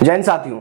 जैन साथियों,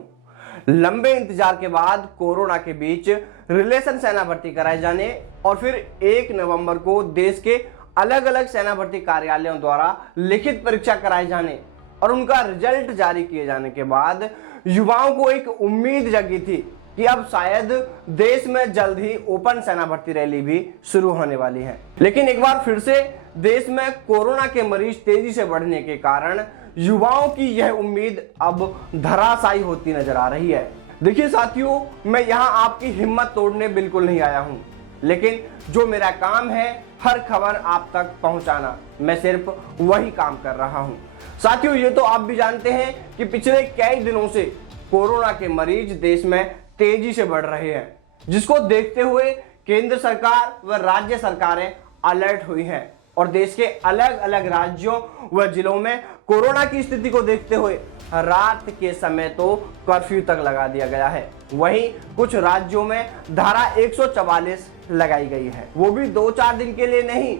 लंबे इंतजार के बाद कोरोना के बीच रिलेशन सेना भर्ती कराए जाने और फिर 1 नवंबर को देश के अलग अलग सेना भर्ती कार्यालयों द्वारा लिखित परीक्षा कराए जाने और उनका रिजल्ट जारी किए जाने के बाद युवाओं को एक उम्मीद जगी थी कि अब शायद देश में जल्द ही ओपन सेना भर्ती रैली भी शुरू होने वाली है। लेकिन एक बार फिर से देश में कोरोना के मरीज तेजी से बढ़ने के कारण युवाओं की यह उम्मीद अब धराशायी होती नजर आ रही है। देखिए साथियों, मैं यहाँ आपकी हिम्मत तोड़ने बिल्कुल नहीं आया हूँ, लेकिन जो मेरा काम है हर खबर आप तक पहुँचाना, मैं सिर्फ वही काम कर रहा हूँ। साथियों, ये तो आप भी जानते हैं कि पिछले कई दिनों से कोरोना के मरीज देश में तेजी से बढ़ रहे हैं, जिसको देखते हुए केंद्र सरकार व राज्य सरकारें अलर्ट हुई हैं और देश के अलग अलग राज्यों व जिलों में कोरोना की स्थिति को देखते हुए रात के समय तो कर्फ्यू तक लगा दिया गया है। वहीं कुछ राज्यों में धारा 144 लगाई गई है, वो भी 2-4 दिन के लिए नहीं,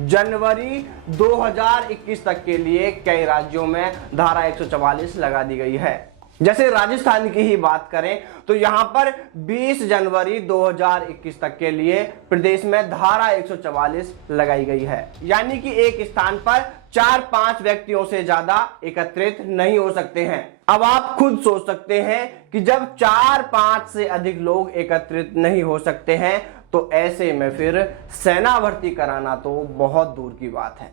जनवरी 2021 तक के लिए कई राज्यों में धारा 144 लगा दी गई है। जैसे राजस्थान की ही बात करें तो यहां पर 20 जनवरी 2021 तक के लिए प्रदेश में धारा 144 लगाई गई है, यानी कि एक स्थान पर 4-5 व्यक्तियों से ज्यादा एकत्रित नहीं हो सकते हैं। अब आप खुद सोच सकते हैं कि जब 4-5 से अधिक लोग एकत्रित नहीं हो सकते हैं तो ऐसे में फिर सेना भर्ती कराना तो बहुत दूर की बात है।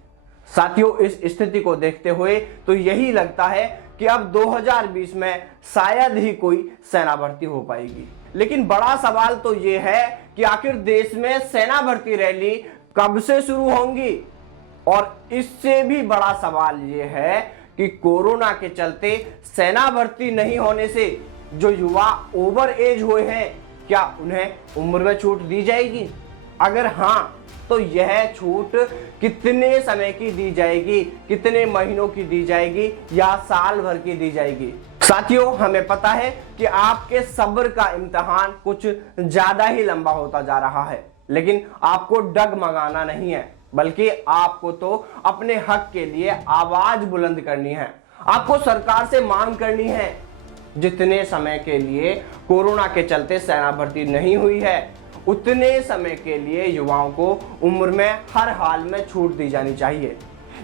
साथियों, इस स्थिति को देखते हुए तो यही लगता है कि अब 2020 में शायद ही कोई सेना भर्ती हो पाएगी। लेकिन बड़ा सवाल तो यह है कि आखिर देश में सेना भर्ती रैली कब से शुरू होंगी, और इससे भी बड़ा सवाल यह है कि कोरोना के चलते सेना भर्ती नहीं होने से जो युवा ओवर एज हुए हैं, क्या उन्हें उम्र में छूट दी जाएगी? अगर हाँ, तो यह छूट कितने समय की दी जाएगी, कितने महीनों की दी जाएगी या साल भर की दी जाएगी? साथियों, हमें पता है कि आपके सब्र का इम्तिहान कुछ ज्यादा ही लंबा होता जा रहा है, लेकिन आपको डगमगाना नहीं है, बल्कि आपको तो अपने हक के लिए आवाज बुलंद करनी है। आपको सरकार से मांग करनी है, जितने समय के लिए कोरोना के चलते सेना भर्ती नहीं हुई है, उतने समय के लिए युवाओं को उम्र में हर हाल में छूट दी जानी चाहिए।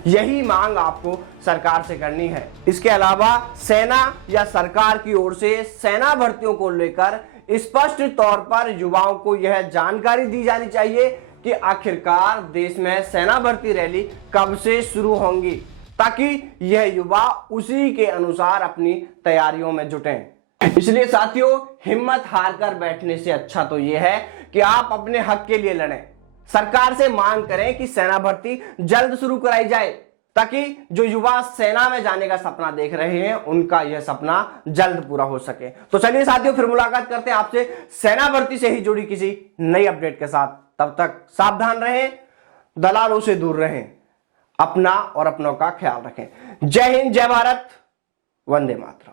यही मांग आपको सरकार से करनी है। इसके अलावा सेना या सरकार की ओर से सेना भर्तियों को लेकर स्पष्ट तौर पर युवाओं को यह जानकारी दी जानी चाहिए कि आखिरकार देश में सेना भर्ती रैली कब से शुरू होंगी, ताकि यह युवा उसी के अनुसार अपनी तैयारियों में जुटें। इसलिए साथियों, हिम्मत हार कर बैठने से अच्छा तो यह है कि आप अपने हक के लिए लड़ें, सरकार से मांग करें कि सेना भर्ती जल्द शुरू कराई जाए, ताकि जो युवा सेना में जाने का सपना देख रहे हैं उनका यह सपना जल्द पूरा हो सके। तो चलिए साथियों, फिर मुलाकात करते हैं आपसे सेना भर्ती से ही जुड़ी किसी नई अपडेट के साथ। तब तक सावधान रहें, दलालों से दूर रहें, अपना और अपनों का ख्याल रखें। जय हिंद, जय भारत, वंदे मातरम।